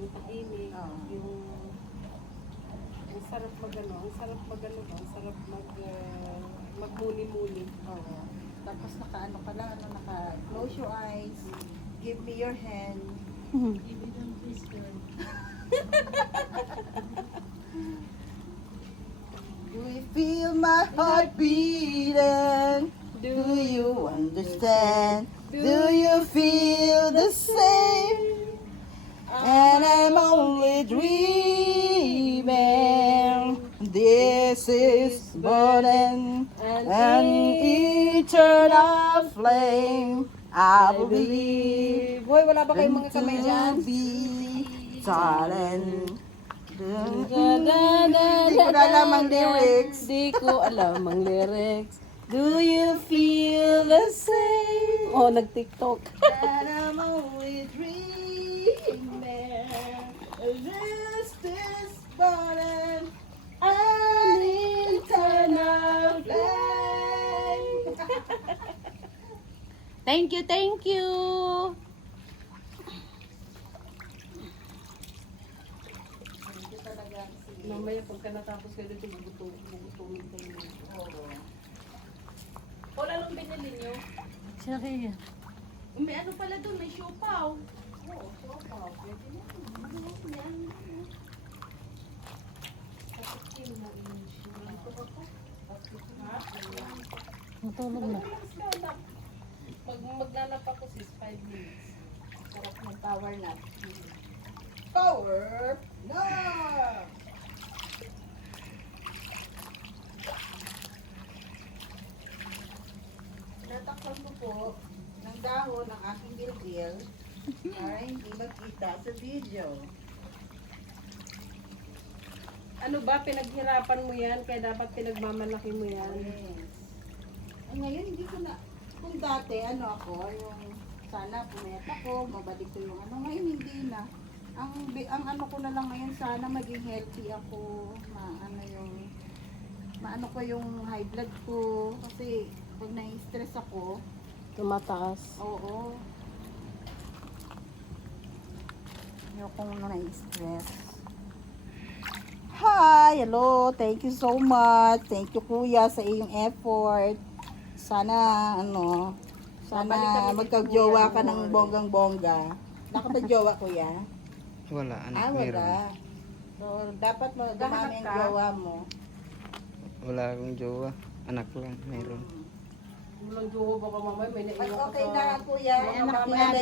yung tahimik, ang sarap magano, ang sarap magmuni-muni. Oo. Tapos naka-ano ka lang, naka-close your eyes, give me your hand. Give me them please, girl. Do you feel my heart beating? Do you understand? Do you feel the same? And I'm only dreaming. This is but an eternal flame. I believe. Hoy, wala ba kayong mga kamay dyan? To be silent. Hindi ko na alam ang lyrics. Di ko alam ang lyrics. Do you feel the same? Oh, nag-TikTok. And I'm only dreaming. This is but an eternal flame. Thank you, thank you. Mamaya pagka natapos kayo dito, bugutungin kayo. Oo. Wala lang binili nyo. Sorry. May ano pala doon, may siopaw. Oo, so pa. Pwede na. Matulog na. Maglalap ako sis, 5 minutes. Sarap ng power nap. Power nap! Natakpan ko po ng dahon ng aking gilgil para hindi makita sa video. Ano ba, pinaghirapan mo yan, kaya dapat pinagmamalaki mo yan. Yes. Ay, ngayon hindi ko na, kung dati ano ako, yung sana pumayat ako, mabalik ko yung ano, ngayon hindi na. Ang ano ko na lang ngayon, sana maging healthy ako, maano ko yung high blood ko, kasi pag na-stress ako, Tumataas. oo. Ayokong na-stress. Hi! Hello! Thank you so much. Thank you kuya sa iyong effort. Sana Babalik kami dito, magka-jowa kuya. ka ng bonggang-bongga. Wala ka ba jowa kuya? Wala, anak, Wala. meron. So, dapat dumami ang ka? jowa mo. Wala akong jowa. Anak lang, meron. Walang jowa baka mamaya may naiwan ka Okay sa- na kuya. May anak Mamaya yan.